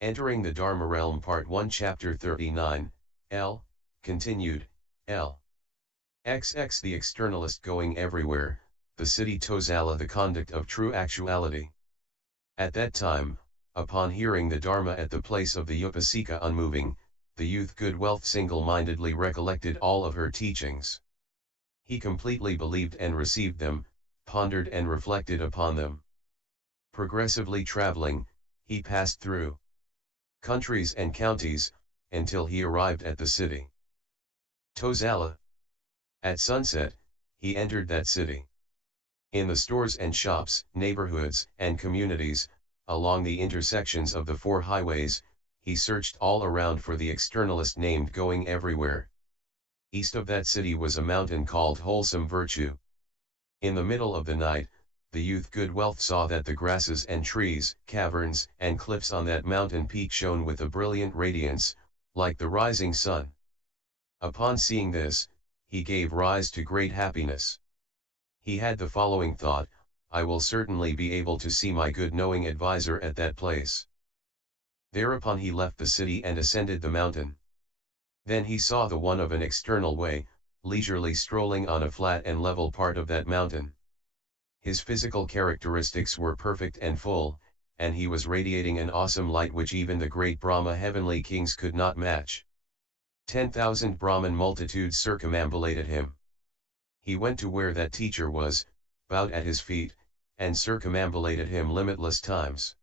Entering the Dharma Realm Part 1 Chapter 39, L. Continued, L. XX The externalist going everywhere, the city Tosala the conduct of true actuality. At that time, upon hearing the Dharma at the place of the Upasika unmoving, the youth good wealth single-mindedly recollected all of her teachings. He completely believed and received them, pondered and reflected upon them. Progressively traveling, he passed through countries and counties, until he arrived at the city Tosala. At sunset, he entered that city. In the stores and shops, neighborhoods and communities, along the intersections of the four highways, he searched all around for the externalist named going everywhere. East of that city was a mountain called Wholesome Virtue. In the middle of the night, the youth good wealth saw that the grasses and trees, caverns and cliffs on that mountain peak shone with a brilliant radiance, like the rising sun. Upon seeing this, he gave rise to great happiness. He had the following thought: I will certainly be able to see my good knowing advisor at that place. Thereupon he left the city and ascended the mountain. Then he saw the one of an external way, leisurely strolling on a flat and level part of that mountain. His physical characteristics were perfect and full, and he was radiating an awesome light which even the great Brahma heavenly kings could not match. 10,000 Brahman multitudes circumambulated him. He went to where that teacher was, bowed at his feet, and circumambulated him limitless times.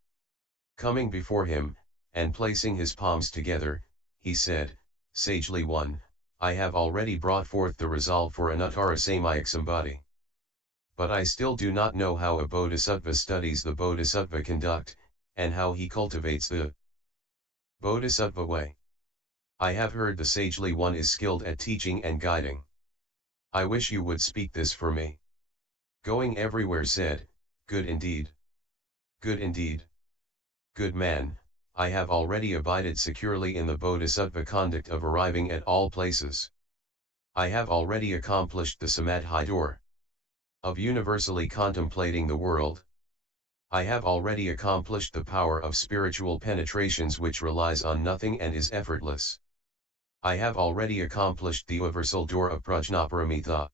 Coming before him, and placing his palms together, he said, Sagely One, I have already brought forth the resolve for Anuttara Samyak Sambodhi. But I still do not know how a Bodhisattva studies the Bodhisattva conduct, and how he cultivates the Bodhisattva way. I have heard the Sagely One is skilled at teaching and guiding. I wish you would speak this for me. Going everywhere said, Good indeed. Good indeed. Good man, I have already abided securely in the Bodhisattva conduct of arriving at all places. I have already accomplished the Samadhi door of universally contemplating the world. I have already accomplished the power of spiritual penetrations which relies on nothing and is effortless. I have already accomplished the universal door of prajnaparamita.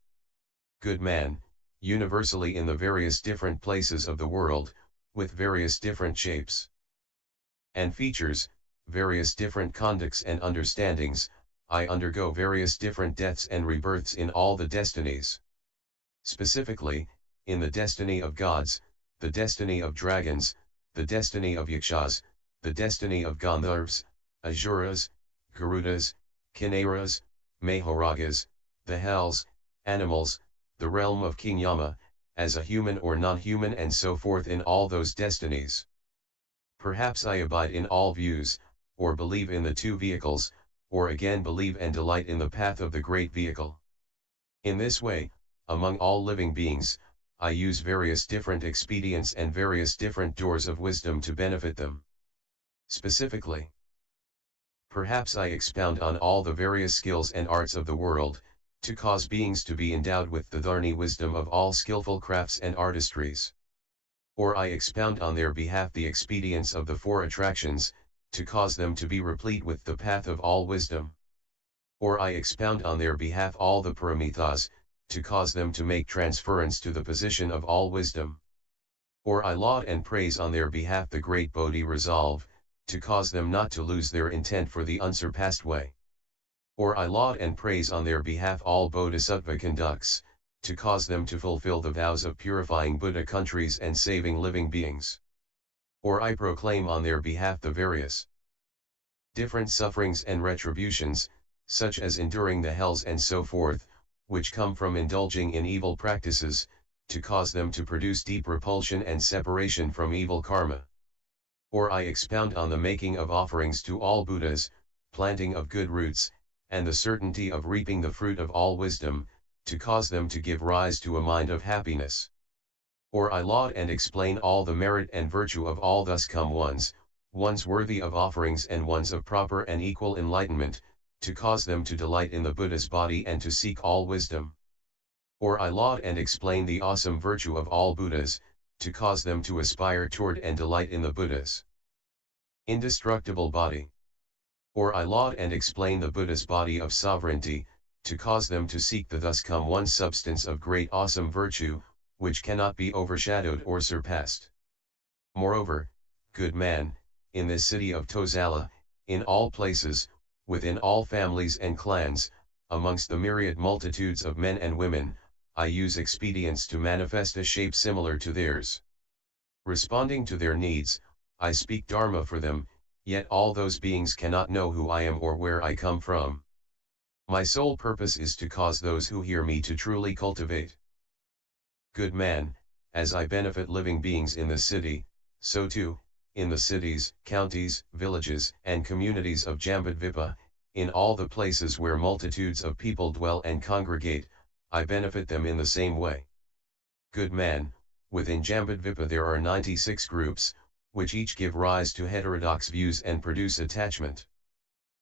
Good man, universally in the various different places of the world, with various different shapes and features, various different conducts and understandings, I undergo various different deaths and rebirths in all the destinies. Specifically, in the destiny of gods, the destiny of dragons, the destiny of yakshas, the destiny of gandharvas, asuras, garudas, kinnaras, mahoragas, the hells, animals, the realm of King Yama, as a human or non-human and so forth in all those destinies. Perhaps I abide in all views, or believe in the two vehicles, or again believe and delight in the path of the great vehicle. In this way, among all living beings, I use various different expedients and various different doors of wisdom to benefit them. Specifically, perhaps I expound on all the various skills and arts of the world, to cause beings to be endowed with the dharni wisdom of all skillful crafts and artistries. Or I expound on their behalf the expedients of the four attractions, to cause them to be replete with the path of all wisdom. Or I expound on their behalf all the paramitas, to cause them to make transference to the position of all wisdom. Or I laud and praise on their behalf the great Bodhi resolve, to cause them not to lose their intent for the unsurpassed way. Or I laud and praise on their behalf all Bodhisattva conducts, to cause them to fulfill the vows of purifying Buddha countries and saving living beings. Or I proclaim on their behalf the various different sufferings and retributions, such as enduring the hells and so forth, which come from indulging in evil practices, to cause them to produce deep repulsion and separation from evil karma. Or I expound on the making of offerings to all Buddhas, planting of good roots, and the certainty of reaping the fruit of all wisdom, to cause them to give rise to a mind of happiness. Or I laud and explain all the merit and virtue of all thus come ones worthy of offerings and ones of proper and equal enlightenment, to cause them to delight in the Buddha's body and to seek all wisdom. Or I laud and explain the awesome virtue of all Buddhas, to cause them to aspire toward and delight in the Buddhas. indestructible body. Or I laud and explain the Buddha's body of sovereignty, to cause them to seek the thus come one substance of great awesome virtue, which cannot be overshadowed or surpassed. Moreover, good man, in this city of Tozala, in all places, within all families and clans, amongst the myriad multitudes of men and women, I use expedients to manifest a shape similar to theirs. Responding to their needs, I speak Dharma for them, yet all those beings cannot know who I am or where I come from. My sole purpose is to cause those who hear me to truly cultivate. Good man, as I benefit living beings in the city, so too, in the cities, counties, villages, and communities of Jambudvipa, in all the places where multitudes of people dwell and congregate, I benefit them in the same way. Good man, within Jambudvipa there are 96 groups, which each give rise to heterodox views and produce attachment.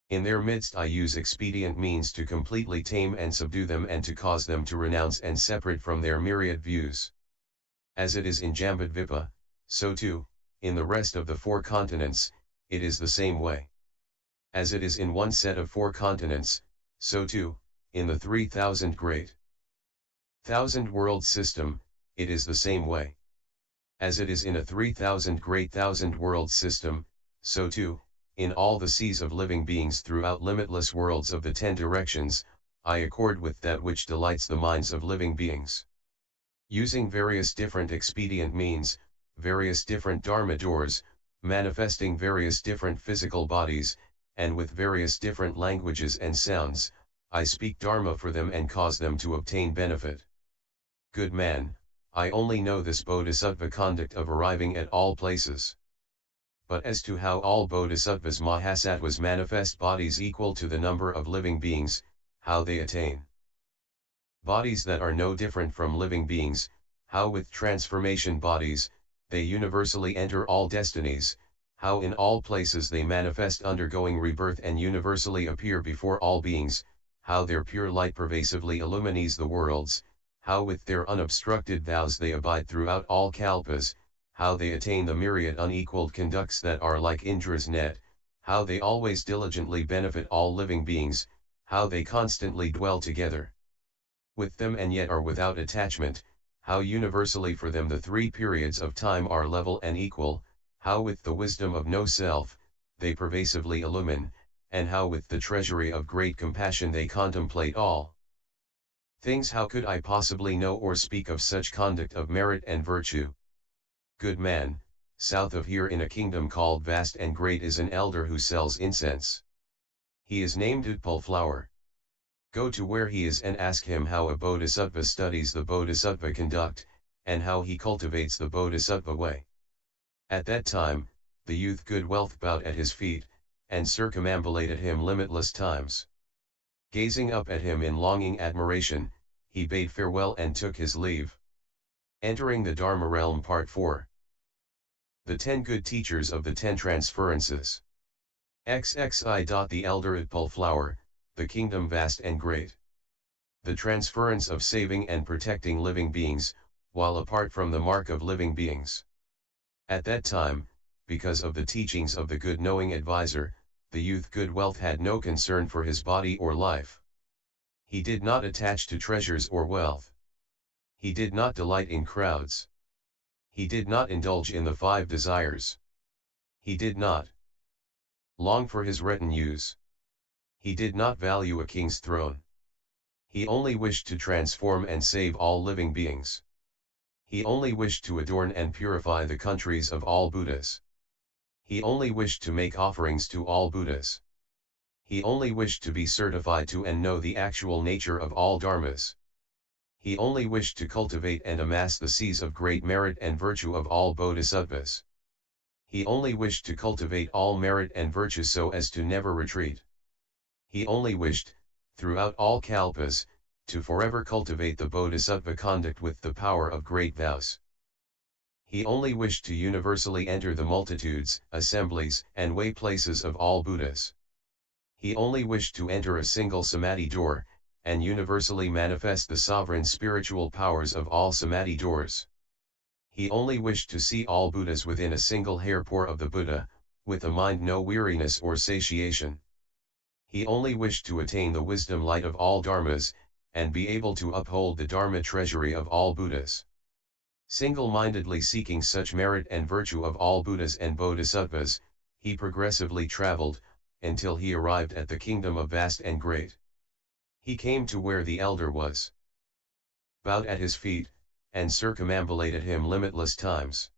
In their midst I use expedient means to completely tame and subdue them and to cause them to renounce and separate from their myriad views. As it is in Jambudvipa, so too, in the rest of the 4 continents, it is the same way. As it is in one set of 4 continents, so too, in the 3,000 great thousand world system, it is the same way. As it is in a 3,000 great thousand world system, so too, in all the seas of living beings throughout limitless worlds of the 10 directions, I accord with that which delights the minds of living beings. Using various different expedient means, various different Dharma doors, manifesting various different physical bodies, and with various different languages and sounds, I speak Dharma for them and cause them to obtain benefit. Good man, I only know this Bodhisattva conduct of arriving at all places. But as to how all Bodhisattvas Mahasattvas manifest bodies equal to the number of living beings, how they attain bodies that are no different from living beings, how with transformation bodies, they universally enter all destinies, how in all places they manifest undergoing rebirth and universally appear before all beings, how their pure light pervasively illumines the worlds, how with their unobstructed vows they abide throughout all kalpas, how they attain the myriad unequaled conducts that are like Indra's net, how they always diligently benefit all living beings, how they constantly dwell together with them and yet are without attachment, how universally for them the 3 periods of time are level and equal, how with the wisdom of no self, they pervasively illumine, and how with the treasury of great compassion they contemplate all things. How could I possibly know or speak of such conduct of merit and virtue? Good man, south of here in a kingdom called Vast and Great is an elder who sells incense. He is named Udpal Flower. Go to where he is and ask him how a Bodhisattva studies the Bodhisattva conduct, and how he cultivates the Bodhisattva way. At that time, the youth Good Wealth bowed at his feet, and circumambulated him limitless times. Gazing up at him in longing admiration, he bade farewell and took his leave. Entering the Dharma Realm Part 4. The 10 Good Teachers of the 10 Transferences. XXI. The Elder Udpal Flower, the Kingdom Vast and Great. The transference of saving and protecting living beings, while apart from the mark of living beings. At that time, because of the teachings of the good knowing advisor, the youth Good Wealth had no concern for his body or life. He did not attach to treasures or wealth. He did not delight in crowds. He did not indulge in the 5 desires. He did not long for his retinues. He did not value a king's throne. He only wished to transform and save all living beings. He only wished to adorn and purify the countries of all Buddhas. He only wished to make offerings to all Buddhas. He only wished to be certified to and know the actual nature of all dharmas. He only wished to cultivate and amass the seeds of great merit and virtue of all bodhisattvas. He only wished to cultivate all merit and virtue so as to never retreat. He only wished, throughout all kalpas, to forever cultivate the bodhisattva conduct with the power of great vows. He only wished to universally enter the multitudes, assemblies, and way places of all Buddhas. He only wished to enter a single samadhi door, and universally manifest the sovereign spiritual powers of all samadhi doors. He only wished to see all Buddhas within a single hairpore of the Buddha, with a mind no weariness or satiation. He only wished to attain the wisdom light of all dharmas, and be able to uphold the dharma treasury of all Buddhas. Single-mindedly seeking such merit and virtue of all Buddhas and Bodhisattvas, he progressively traveled, until he arrived at the kingdom of vast and great. He came to where the elder was, bowed at his feet, and circumambulated him limitless times.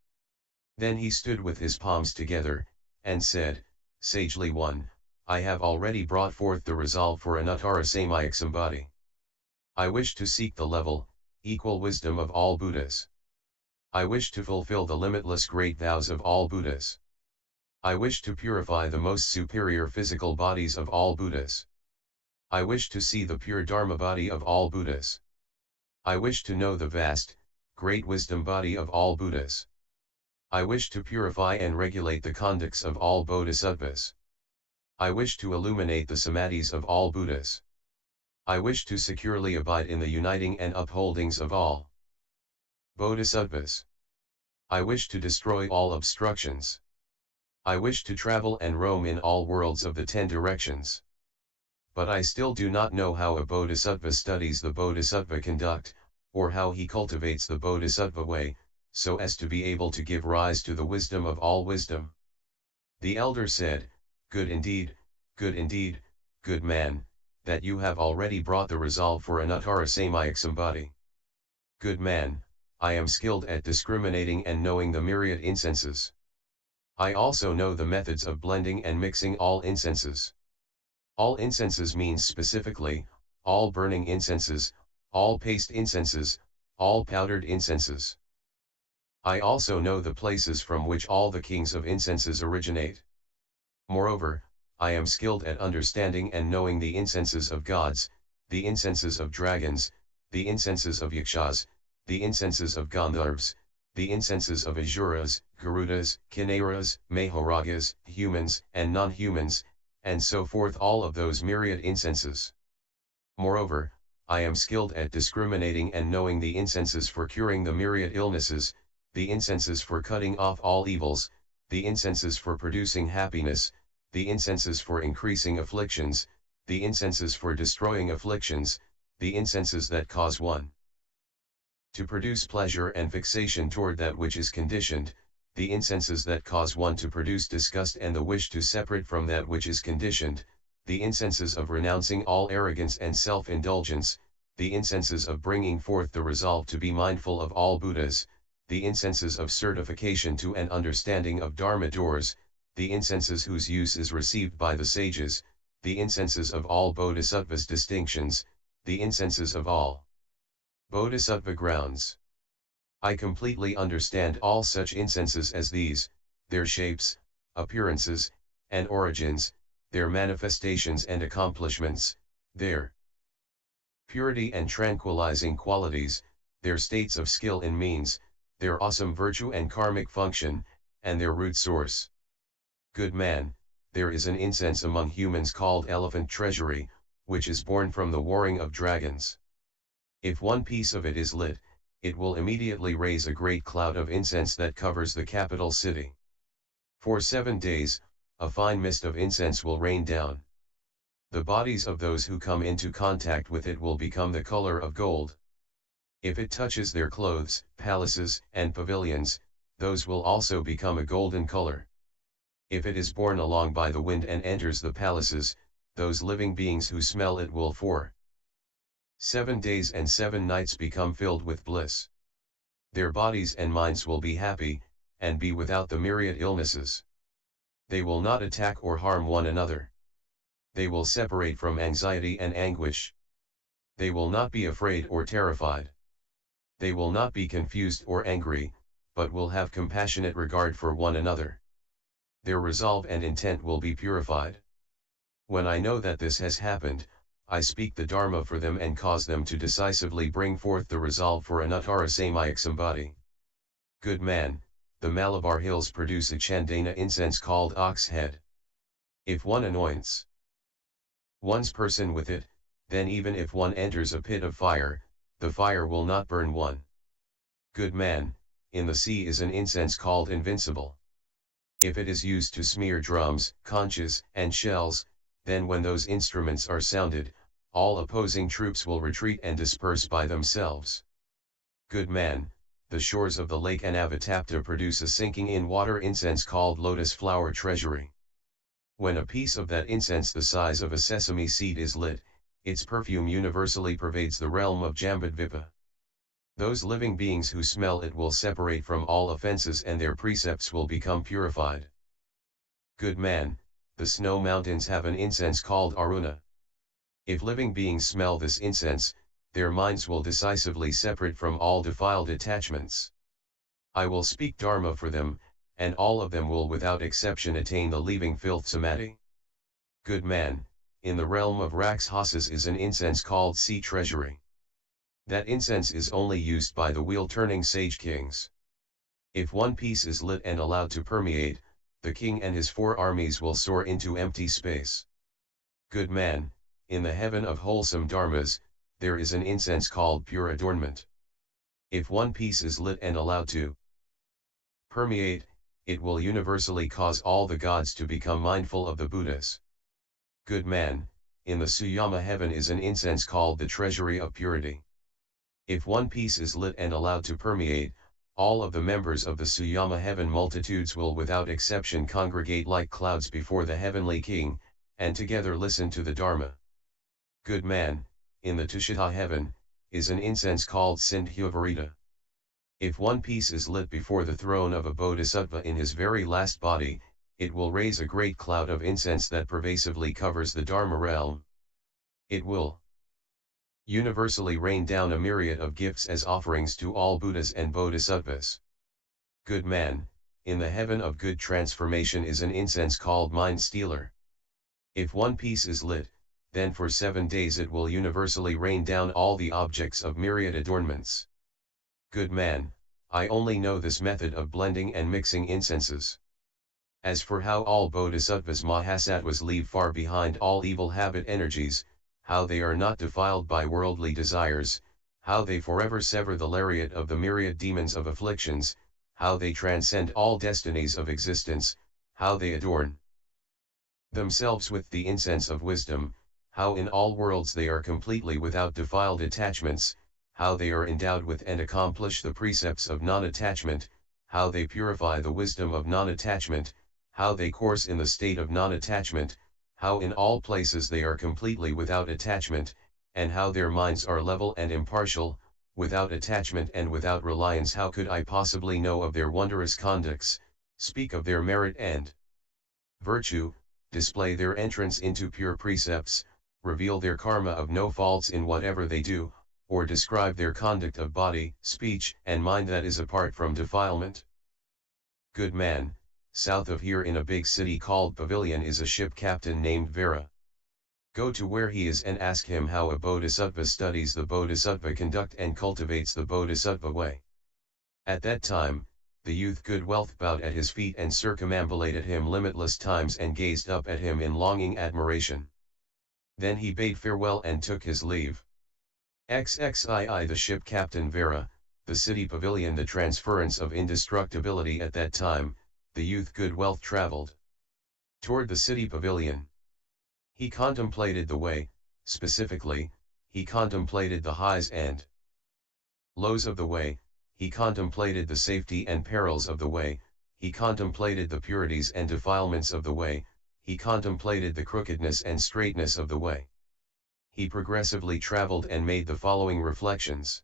Then he stood with his palms together, and said, sagely, one, I have already brought forth the resolve for anuttara samyak sambodhi. I wish to seek the level, equal wisdom of all Buddhas. I wish to fulfill the limitless great vows of all Buddhas. I wish to purify the most superior physical bodies of all Buddhas. I wish to see the pure Dharma body of all Buddhas. I wish to know the vast, great wisdom body of all Buddhas. I wish to purify and regulate the conducts of all Bodhisattvas. I wish to illuminate the samadhis of all Buddhas. I wish to securely abide in the uniting and upholdings of all Bodhisattvas. I wish to destroy all obstructions. I wish to travel and roam in all worlds of the 10 directions. But I still do not know how a Bodhisattva studies the Bodhisattva conduct, or how he cultivates the Bodhisattva way, so as to be able to give rise to the wisdom of all wisdom. The elder said, good indeed, good man, that you have already brought the resolve for anuttara samyak sambodhi. Good man, I am skilled at discriminating and knowing the myriad incenses. I also know the methods of blending and mixing all incenses. All incenses means specifically, all burning incenses, all paste incenses, all powdered incenses. I also know the places from which all the kings of incenses originate. Moreover, I am skilled at understanding and knowing the incenses of gods, the incenses of dragons, the incenses of yakshas, the incenses of gandharvas, the incenses of asuras, garudas, kinnaras, mahoragas, humans and non-humans, and so forth, all of those myriad incenses. Moreover, I am skilled at discriminating and knowing the incenses for curing the myriad illnesses, the incenses for cutting off all evils, the incenses for producing happiness, the incenses for increasing afflictions, the incenses for destroying afflictions, the incenses that cause one to produce pleasure and fixation toward that which is conditioned, the incenses that cause one to produce disgust and the wish to separate from that which is conditioned, the incenses of renouncing all arrogance and self-indulgence, the incenses of bringing forth the resolve to be mindful of all Buddhas, the incenses of certification to and understanding of Dharma doors, the incenses whose use is received by the sages, the incenses of all Bodhisattvas distinctions, the incenses of all Bodhisattva grounds. I completely understand all such incenses as these, their shapes, appearances, and origins, their manifestations and accomplishments, their purity and tranquilizing qualities, their states of skill in means, their awesome virtue and karmic function, and their root source. Good man, there is an incense among humans called elephant treasury, which is born from the warring of dragons. If one piece of it is lit, it will immediately raise a great cloud of incense that covers the capital city. For 7 days, a fine mist of incense will rain down. The bodies of those who come into contact with it will become the color of gold. If it touches their clothes, palaces, and pavilions, those will also become a golden color. If it is borne along by the wind and enters the palaces, those living beings who smell it will for 7 days and 7 nights become filled with bliss. Their bodies and minds will be happy, and be without the myriad illnesses. They will not attack or harm one another. They will separate from anxiety and anguish. They will not be afraid or terrified. They will not be confused or angry, but will have compassionate regard for one another. Their resolve and intent will be purified. When I know that this has happened, I speak the Dharma for them and cause them to decisively bring forth the resolve for anuttara samyak sambodhi. Good man, the Malabar hills produce a chandana incense called ox head. If one anoints one's person with it, then even if one enters a pit of fire, the fire will not burn one. Good man, in the sea is an incense called invincible. If it is used to smear drums, conches, and shells, then when those instruments are sounded, all opposing troops will retreat and disperse by themselves. Good man, the shores of the lake Anavatapta produce a sinking in water incense called lotus flower treasury. When a piece of that incense the size of a sesame seed is lit, its perfume universally pervades the realm of Jambudvipa. Those living beings who smell it will separate from all offenses and their precepts will become purified. Good man, the snow mountains have an incense called Aruna. If living beings smell this incense, their minds will decisively separate from all defiled attachments. I will speak Dharma for them, and all of them will without exception attain the leaving filth samadhi. Good man, in the realm of Rakshasas is an incense called sea treasury. That incense is only used by the wheel-turning sage kings. If one piece is lit and allowed to permeate, the king and his 4 armies will soar into empty space. Good man, in the heaven of wholesome dharmas, there is an incense called pure adornment. If one piece is lit and allowed to permeate, it will universally cause all the gods to become mindful of the Buddhas. Good man, in the Suyama heaven is an incense called the treasury of purity. If one piece is lit and allowed to permeate, all of the members of the Suyama heaven multitudes will without exception congregate like clouds before the heavenly king, and together listen to the Dharma. Good man, in the Tushita heaven, is an incense called Sindhyavarita. If one piece is lit before the throne of a bodhisattva in his very last body, it will raise a great cloud of incense that pervasively covers the Dharma realm. It will universally rain down a myriad of gifts as offerings to all Buddhas and Bodhisattvas. Good man, in the heaven of good transformation is an incense called Mind Stealer. If one piece is lit, then for 7 days it will universally rain down all the objects of myriad adornments. Good man, I only know this method of blending and mixing incenses. As for how all Bodhisattvas Mahasattvas leave far behind all evil habit energies, how they are not defiled by worldly desires, how they forever sever the lariat of the myriad demons of afflictions, how they transcend all destinies of existence, how they adorn themselves with the incense of wisdom, how in all worlds they are completely without defiled attachments, how they are endowed with and accomplish the precepts of non-attachment, how they purify the wisdom of non-attachment, how they course in the state of non-attachment, how in all places they are completely without attachment, and how their minds are level and impartial, without attachment and without reliance. How could I possibly know of their wondrous conducts, speak of their merit and virtue, display their entrance into pure precepts, reveal their karma of no faults in whatever they do, or describe their conduct of body, speech, and mind that is apart from defilement? Good man, south of here in a big city called Pavilion is a ship captain named Vera. Go to where he is and ask him how a bodhisattva studies the bodhisattva conduct and cultivates the bodhisattva way. At that time, the youth Good Wealth bowed at his feet and circumambulated him limitless times and gazed up at him in longing admiration. Then he bade farewell and took his leave. XXII The ship captain Vera, the city pavilion, the transference of indestructibility. At that time, the youth Good Wealth traveled toward the city pavilion. He contemplated the way, specifically, he contemplated the highs and lows of the way, he contemplated the safety and perils of the way, he contemplated the purities and defilements of the way, he contemplated the crookedness and straightness of the way. He progressively traveled and made the following reflections.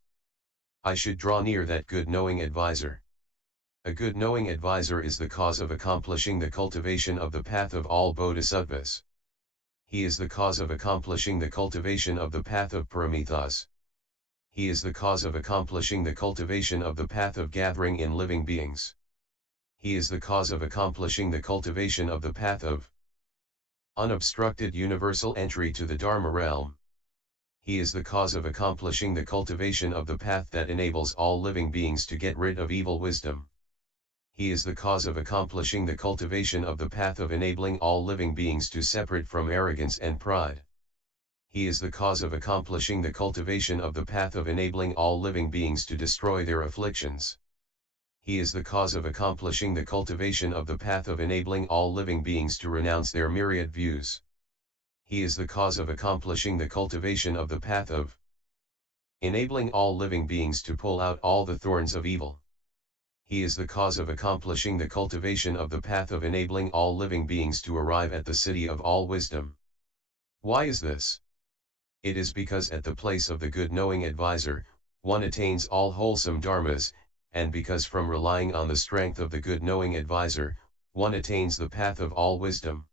I should draw near that good knowing advisor. A good knowing advisor is the cause of accomplishing the cultivation of the path of all bodhisattvas. He is the cause of accomplishing the cultivation of the path of paramitas. He is the cause of accomplishing the cultivation of the path of gathering in living beings. He is the cause of accomplishing the cultivation of the path of unobstructed universal entry to the Dharma realm. He is the cause of accomplishing the cultivation of the path that enables all living beings to get rid of evil wisdom. He is the cause of accomplishing the cultivation of the path of enabling all living beings to separate from arrogance and pride. He is the cause of accomplishing the cultivation of the path of enabling all living beings to destroy their afflictions. He is the cause of accomplishing the cultivation of the path of enabling all living beings to renounce their myriad views. He is the cause of accomplishing the cultivation of the path of enabling all living beings to pull out all the thorns of evil. He is the cause of accomplishing the cultivation of the path of enabling all living beings to arrive at the city of all wisdom. Why is this? It is because at the place of the good knowing advisor, one attains all wholesome dharmas, and because from relying on the strength of the good knowing advisor, one attains the path of all wisdom.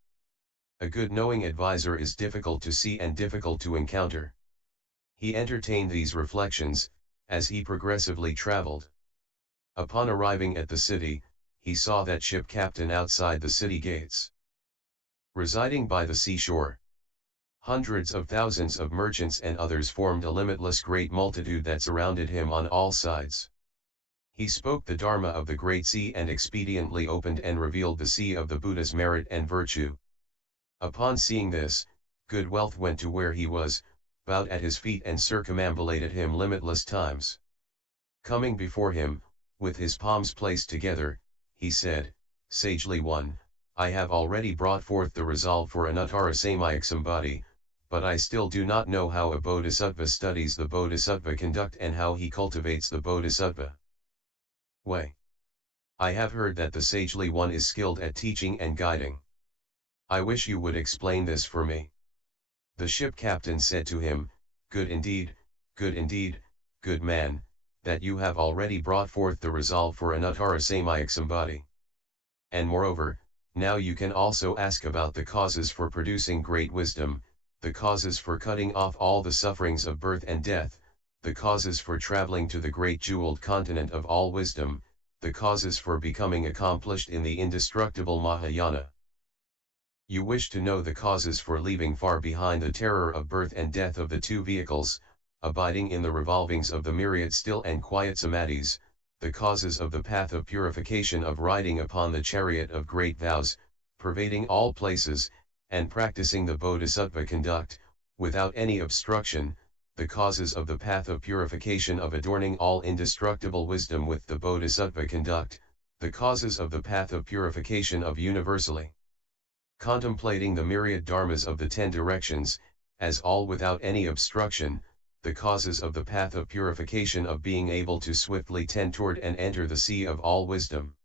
A good knowing advisor is difficult to see and difficult to encounter. He entertained these reflections, as he progressively traveled. Upon arriving at the city, he saw that ship captain outside the city gates, residing by the seashore. Hundreds of thousands of merchants and others formed a limitless great multitude that surrounded him on all sides. He spoke the Dharma of the Great Sea and expediently opened and revealed the sea of the Buddha's merit and virtue. Upon seeing this, good wealth went to where he was, bowed at his feet and circumambulated him limitless times. Coming before him, with his palms placed together, he said, sagely one, I have already brought forth the resolve for Anuttara-Samayik-Sambodhi, but I still do not know how a Bodhisattva studies the Bodhisattva conduct and how he cultivates the Bodhisattva way. I have heard that the sagely one is skilled at teaching and guiding. I wish you would explain this for me. The ship captain said to him, good indeed, good man, that you have already brought forth the resolve for Anuttara-Samayik-Sambodhi. And moreover, now you can also ask about the causes for producing great wisdom, the causes for cutting off all the sufferings of birth and death, the causes for traveling to the great jeweled continent of all wisdom, the causes for becoming accomplished in the indestructible Mahayana. You wish to know the causes for leaving far behind the terror of birth and death of the two vehicles, abiding in the revolvings of the myriad still and quiet samadhis, the causes of the path of purification of riding upon the chariot of great vows, pervading all places, and practicing the bodhisattva conduct, without any obstruction, the causes of the path of purification of adorning all indestructible wisdom with the bodhisattva conduct, the causes of the path of purification of universally contemplating the myriad dharmas of the 10 directions, as all without any obstruction, the causes of the path of purification of being able to swiftly tend toward and enter the sea of all wisdom.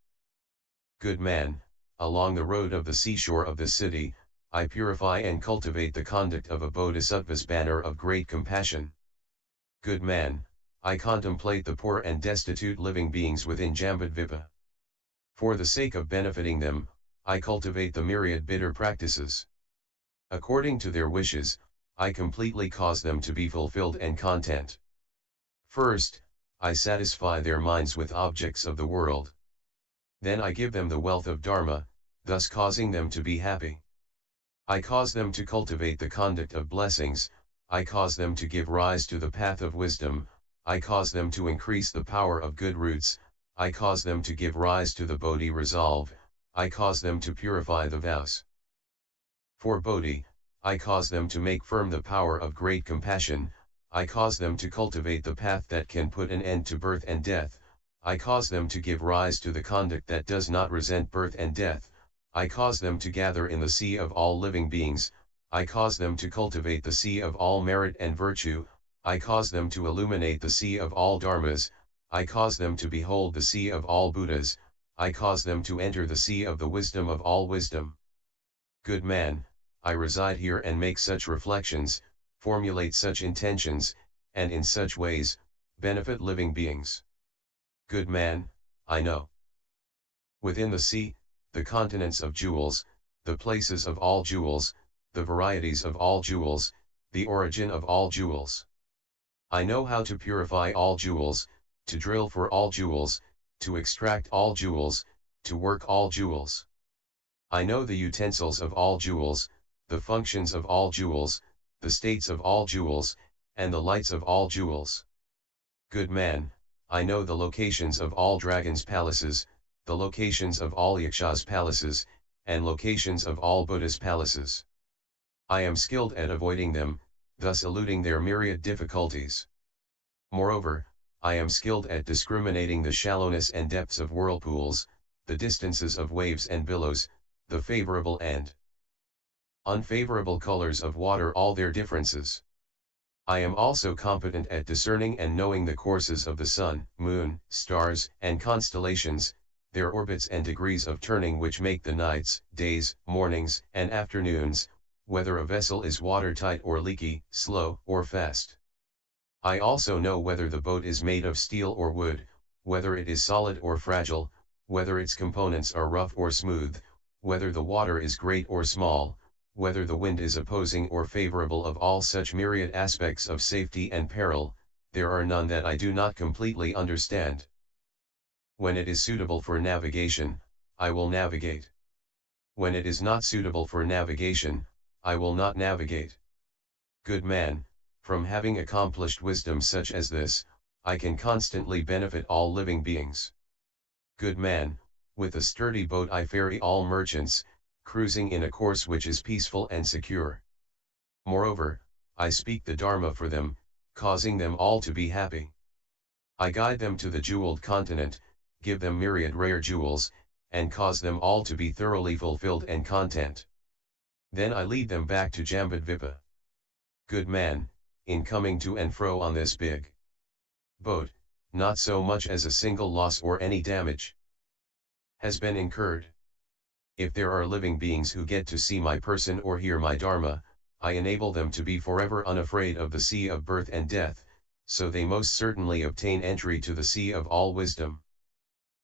Good man, along the road of the seashore of this city, I purify and cultivate the conduct of a bodhisattva's banner of great compassion. Good man, I contemplate the poor and destitute living beings within Jambudvipa. For the sake of benefiting them, I cultivate the myriad bitter practices. According to their wishes, I completely cause them to be fulfilled and content. First, I satisfy their minds with objects of the world. Then I give them the wealth of Dharma, thus causing them to be happy. I cause them to cultivate the conduct of blessings, I cause them to give rise to the path of wisdom, I cause them to increase the power of good roots, I cause them to give rise to the Bodhi resolve, I cause them to purify the vows. For Bodhi, I cause them to make firm the power of great compassion, I cause them to cultivate the path that can put an end to birth and death, I cause them to give rise to the conduct that does not resent birth and death, I cause them to gather in the sea of all living beings, I cause them to cultivate the sea of all merit and virtue, I cause them to illuminate the sea of all dharmas, I cause them to behold the sea of all Buddhas, I cause them to enter the sea of the wisdom of all wisdom. Good man, I reside here and make such reflections, formulate such intentions, and in such ways, benefit living beings. Good man, I know. Within the sea, the continents of jewels, the places of all jewels, the varieties of all jewels, the origin of all jewels. I know how to purify all jewels, to drill for all jewels, to extract all jewels, to work all jewels. I know the utensils of all jewels, the functions of all jewels, the states of all jewels, and the lights of all jewels. Good man, I know the locations of all dragons' palaces, the locations of all yakshas' palaces, and locations of all Buddhas' palaces. I am skilled at avoiding them, thus eluding their myriad difficulties. Moreover, I am skilled at discriminating the shallowness and depths of whirlpools, the distances of waves and billows, the favorable and unfavorable colors of water, all their differences. I am also competent at discerning and knowing the courses of the sun, moon, stars, and constellations, their orbits and degrees of turning which make the nights, days, mornings, and afternoons, whether a vessel is watertight or leaky, slow or fast. I also know whether the boat is made of steel or wood, whether it is solid or fragile, whether its components are rough or smooth, whether the water is great or small, whether the wind is opposing or favorable. Of all such myriad aspects of safety and peril, there are none that I do not completely understand. When it is suitable for navigation, I will navigate. When it is not suitable for navigation, I will not navigate. Good man, from having accomplished wisdom such as this, I can constantly benefit all living beings. Good man, with a sturdy boat I ferry all merchants, cruising in a course which is peaceful and secure. Moreover, I speak the Dharma for them, causing them all to be happy. I guide them to the jeweled continent, give them myriad rare jewels, and cause them all to be thoroughly fulfilled and content. Then I lead them back to Jambudvipa. Good man, in coming to and fro on this big boat, not so much as a single loss or any damage has been incurred. If there are living beings who get to see my person or hear my Dharma, I enable them to be forever unafraid of the sea of birth and death, so they most certainly obtain entry to the sea of all wisdom.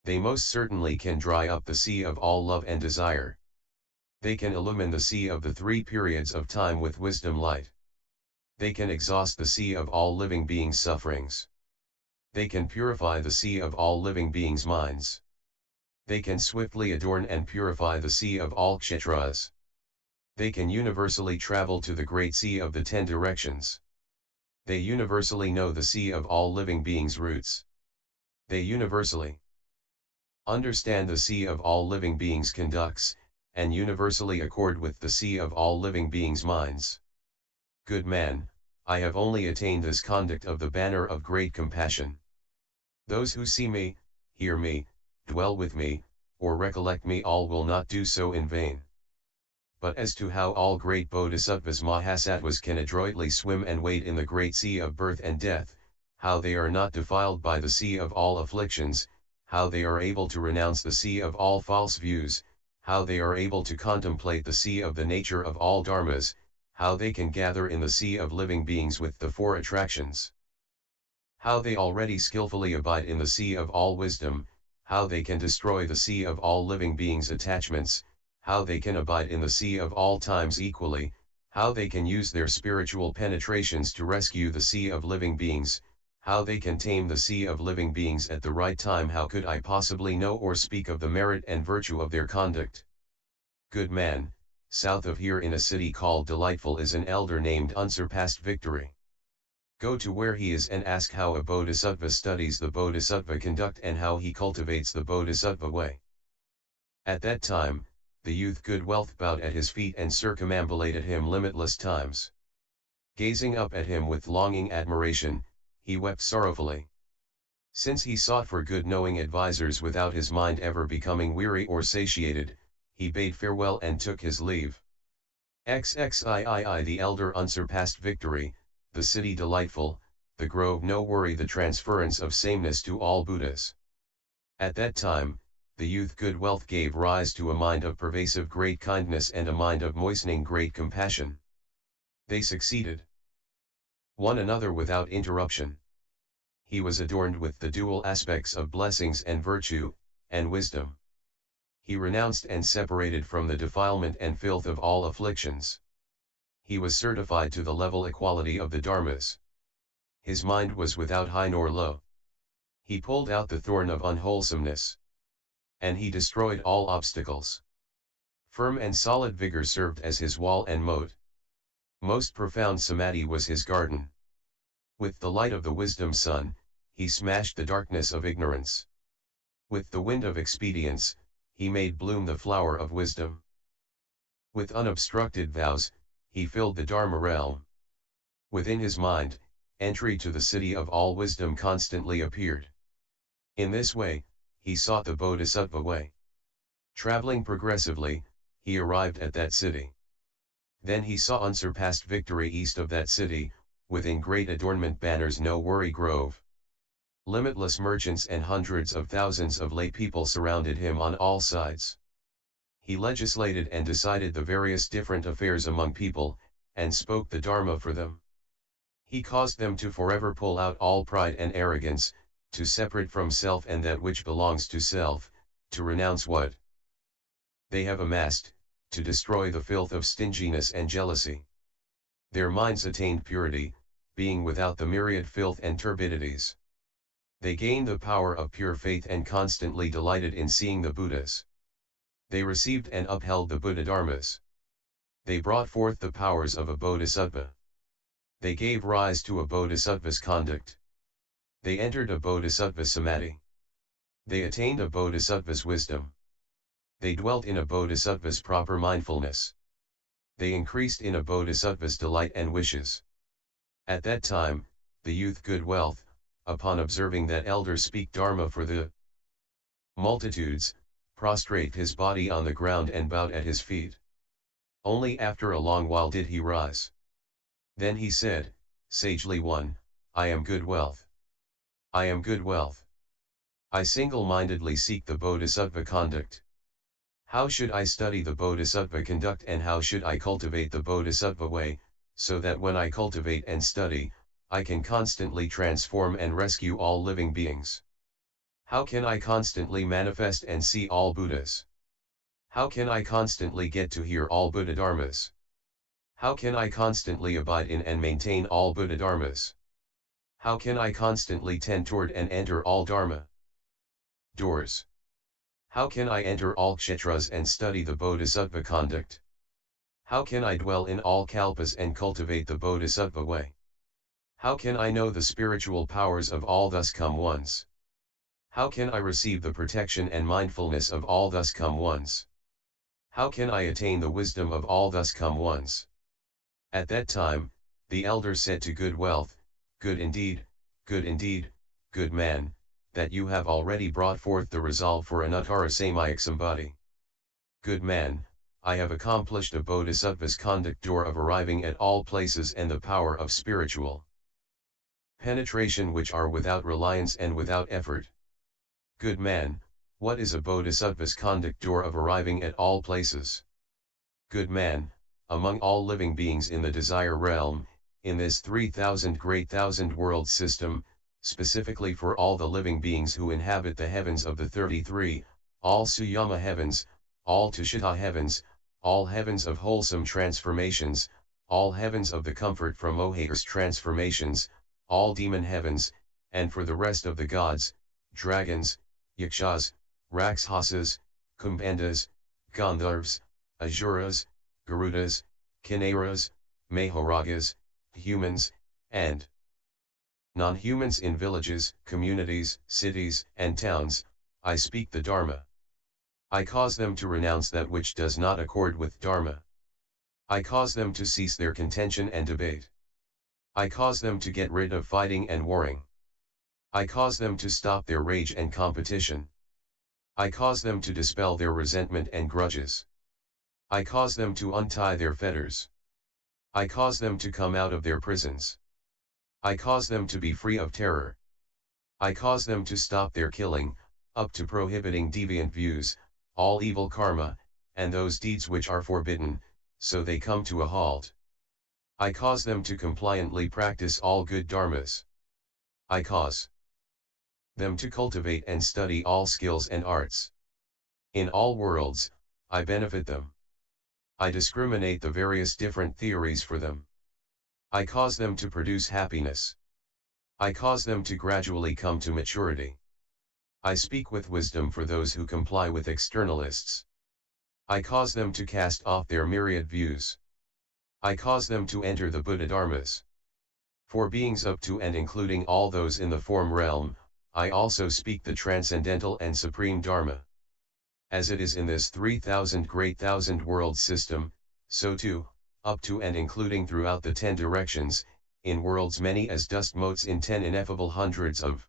They most certainly can dry up the sea of all love and desire. They can illumine the sea of the three periods of time with wisdom light. They can exhaust the sea of all living beings' sufferings. They can purify the sea of all living beings' minds. They can swiftly adorn and purify the sea of all kshetras. They can universally travel to the great sea of the 10 directions. They universally know the sea of all living beings' roots. They universally understand the sea of all living beings' conducts, and universally accord with the sea of all living beings' minds. Good man, I have only attained this conduct of the banner of great compassion. Those who see me, hear me, dwell with me, or recollect me, all will not do so in vain. But as to how all great Bodhisattvas Mahasattvas can adroitly swim and wade in the great sea of birth and death, how they are not defiled by the sea of all afflictions, how they are able to renounce the sea of all false views, how they are able to contemplate the sea of the nature of all dharmas, how they can gather in the sea of living beings with the 4 attractions, how they already skillfully abide in the sea of all wisdom, how they can destroy the sea of all living beings' attachments, how they can abide in the sea of all times equally, how they can use their spiritual penetrations to rescue the sea of living beings, how they can tame the sea of living beings at the right time. How could I possibly know or speak of the merit and virtue of their conduct? Good man, south of here in a city called Delightful is an elder named Unsurpassed Victory. Go to where he is and ask how a bodhisattva studies the bodhisattva conduct and how he cultivates the bodhisattva way. At that time, the youth Good Wealth bowed at his feet and circumambulated him limitless times. Gazing up at him with longing admiration, he wept sorrowfully. Since he sought for good knowing advisers without his mind ever becoming weary or satiated, he bade farewell and took his leave. XXIII The elder Unsurpassed Victory, the city Delightful, the grove No Worry, the transference of sameness to all Buddhas. At that time, the youth Good Wealth gave rise to a mind of pervasive great kindness and a mind of moistening great compassion. They succeeded one another without interruption. He was adorned with the dual aspects of blessings and virtue, and wisdom. He renounced and separated from the defilement and filth of all afflictions. He was certified to the level equality of the dharmas. His mind was without high nor low. He pulled out the thorn of unwholesomeness. And he destroyed all obstacles. Firm and solid vigor served as his wall and moat. Most profound samadhi was his garden. With the light of the wisdom sun, he smashed the darkness of ignorance. With the wind of expedience, he made bloom the flower of wisdom. With unobstructed vows, he filled the Dharma realm. Within his mind, entry to the city of all wisdom constantly appeared. In this way, he sought the Bodhisattva way. Traveling progressively, he arrived at that city. Then he saw unsurpassed victory east of that city, within great adornment banners no worry grove. Limitless merchants and hundreds of thousands of lay people surrounded him on all sides. He legislated and decided the various different affairs among people, and spoke the Dharma for them. He caused them to forever pull out all pride and arrogance, to separate from self and that which belongs to self, to renounce what they have amassed, to destroy the filth of stinginess and jealousy. Their minds attained purity, being without the myriad filth and turbidities. They gained the power of pure faith and constantly delighted in seeing the Buddhas. They received and upheld the Buddha Dharmas. They brought forth the powers of a Bodhisattva. They gave rise to a Bodhisattva's conduct. They entered a Bodhisattva's samadhi. They attained a Bodhisattva's wisdom. They dwelt in a Bodhisattva's proper mindfulness. They increased in a Bodhisattva's delight and wishes. At that time, the youth good wealth, upon observing that elder speak Dharma for the multitudes, prostrate his body on the ground and bowed at his feet. Only after a long while did he rise. Then he said, sagely one, I am good wealth. I am good wealth. I single-mindedly seek the Bodhisattva conduct. How should I study the Bodhisattva conduct and how should I cultivate the Bodhisattva way, so that when I cultivate and study, I can constantly transform and rescue all living beings? How can I constantly manifest and see all Buddhas? How can I constantly get to hear all Buddha Dharmas? How can I constantly abide in and maintain all Buddha Dharmas? How can I constantly tend toward and enter all Dharma doors? How can I enter all kshetras and study the Bodhisattva conduct? How can I dwell in all kalpas and cultivate the Bodhisattva way? How can I know the spiritual powers of all thus come ones? How can I receive the protection and mindfulness of all thus come ones? How can I attain the wisdom of all thus come ones? At that time, the elder said to good wealth, good indeed, good man, that you have already brought forth the resolve for anuttara samyak sambodhi. Good man, I have accomplished a Bodhisattva's conduct door of arriving at all places and the power of spiritual penetration which are without reliance and without effort. Good man, what is a Bodhisattva's conduct door of arriving at all places? Good man, among all living beings in the desire realm, in this 3,000 great thousand world system, specifically for all the living beings who inhabit the heavens of the 33, all Suyama heavens, all Tushita heavens, all heavens of wholesome transformations, all heavens of the comfort from Moha's transformations, all demon heavens, and for the rest of the gods, dragons, yakshas, rakshasas, kumbhandas, gandharvas, asuras, garudas, kinnaras, mahoragas, humans, and non-humans in villages, communities, cities, and towns, I speak the Dharma. I cause them to renounce that which does not accord with Dharma. I cause them to cease their contention and debate. I cause them to get rid of fighting and warring. I cause them to stop their rage and competition. I cause them to dispel their resentment and grudges. I cause them to untie their fetters. I cause them to come out of their prisons. I cause them to be free of terror. I cause them to stop their killing, up to prohibiting deviant views, all evil karma, and those deeds which are forbidden, so they come to a halt. I cause them to compliantly practice all good dharmas. I cause them to cultivate and study all skills and arts. In all worlds, I benefit them. I discriminate the various different theories for them. I cause them to produce happiness. I cause them to gradually come to maturity. I speak with wisdom for those who comply with externalists. I cause them to cast off their myriad views. I cause them to enter the Buddha Dharmas. For beings up to and including all those in the form realm, I also speak the transcendental and supreme Dharma. As it is in this 3,000 great thousand world system, so too, up to and including throughout the 10 directions, in worlds many as dust motes in 10 ineffable hundreds of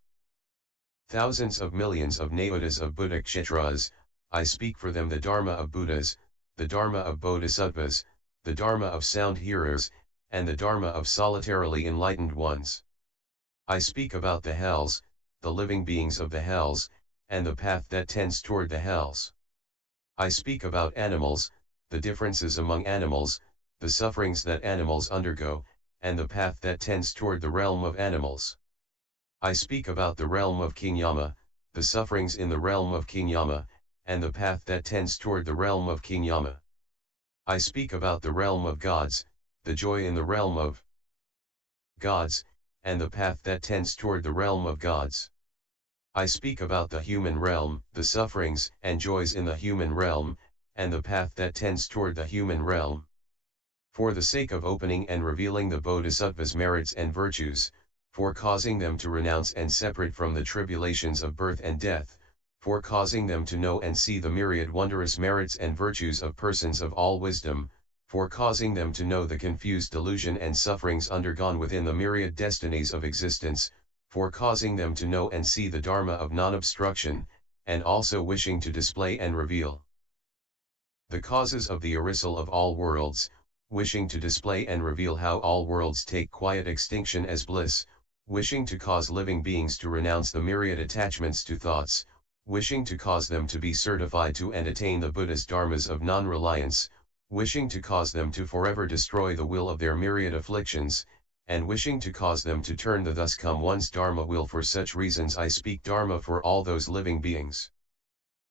thousands of millions of nayotas of Bodhisattvas, I speak for them the Dharma of Buddhas, the Dharma of Bodhisattvas, the Dharma of sound hearers, and the Dharma of solitarily enlightened ones. I speak about the hells, the living beings of the hells, and the path that tends toward the hells. I speak about animals, the differences among animals, the sufferings that animals undergo, and the path that tends toward the realm of animals. I speak about the realm of King Yama, the sufferings in the realm of King Yama, and the path that tends toward the realm of King Yama. I speak about the realm of gods, the joy in the realm of gods, and the path that tends toward the realm of gods. I speak about the human realm, the sufferings and joys in the human realm, and the path that tends toward the human realm. For the sake of opening and revealing the Bodhisattvas' merits and virtues, for causing them to renounce and separate from the tribulations of birth and death, for causing them to know and see the myriad wondrous merits and virtues of persons of all wisdom, for causing them to know the confused delusion and sufferings undergone within the myriad destinies of existence, for causing them to know and see the Dharma of non-obstruction, and also wishing to display and reveal the causes of the arisal of all worlds, wishing to display and reveal how all worlds take quiet extinction as bliss, wishing to cause living beings to renounce the myriad attachments to thoughts, wishing to cause them to be certified to and attain the Buddhist dharmas of non-reliance, wishing to cause them to forever destroy the will of their myriad afflictions, and wishing to cause them to turn the thus come one's dharma will. For such reasons I speak dharma for all those living beings.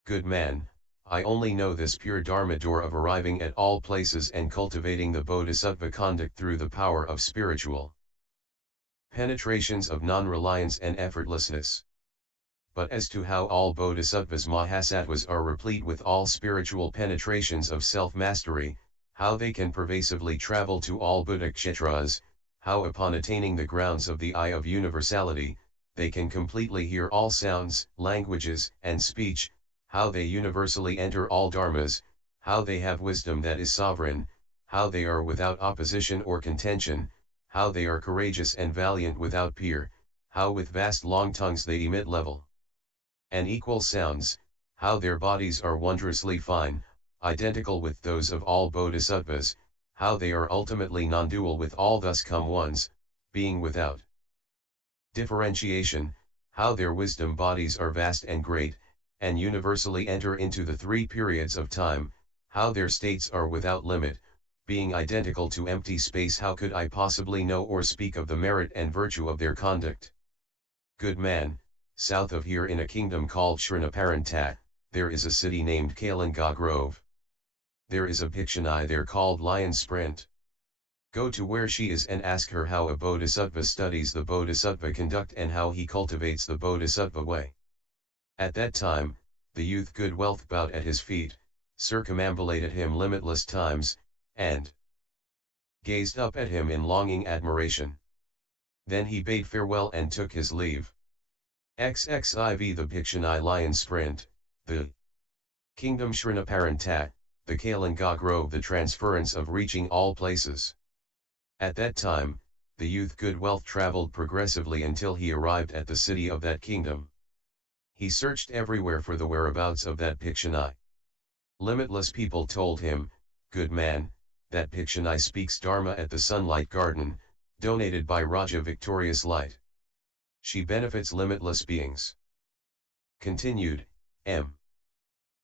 Good man, I only know this pure dharma door of arriving at all places and cultivating the bodhisattva conduct through the power of spiritual penetrations of non-reliance and effortlessness. But as to how all bodhisattvas mahasattvas are replete with all spiritual penetrations of self-mastery, how they can pervasively travel to all Bodhisattvas, how upon attaining the grounds of the eye of universality, they can completely hear all sounds, languages, and speech, how they universally enter all dharmas, how they have wisdom that is sovereign, how they are without opposition or contention, how they are courageous and valiant without peer, how with vast long tongues they emit level and equal sounds, how their bodies are wondrously fine, identical with those of all bodhisattvas, how they are ultimately non-dual with all thus come ones, being without differentiation, how their wisdom bodies are vast and great, and universally enter into the three periods of time, how their states are without limit, being identical to empty space. How could I possibly know or speak of the merit and virtue of their conduct? Good man, south of here in a kingdom called Srinaparanta, there is a city named Kalinga Grove. There is a bhikshuni there called Lion Sprint. Go to where she is and ask her how a bodhisattva studies the bodhisattva conduct and how he cultivates the bodhisattva way. At that time, the youth good wealth bowed at his feet, circumambulated him limitless times, and gazed up at him in longing admiration. Then he bade farewell and took his leave. XXIV The bhikshuni Lion Sprint, the kingdom Srinaparanta, the Kalinga Grove, the transference of reaching all places. At that time, the youth good wealth traveled progressively until he arrived at the city of that kingdom. He searched everywhere for the whereabouts of that bhikshuni. Limitless people told him, good man, that bhikshuni speaks Dharma at the Sunlight Garden, donated by Raja Victorious Light. She benefits limitless beings. Continued, M.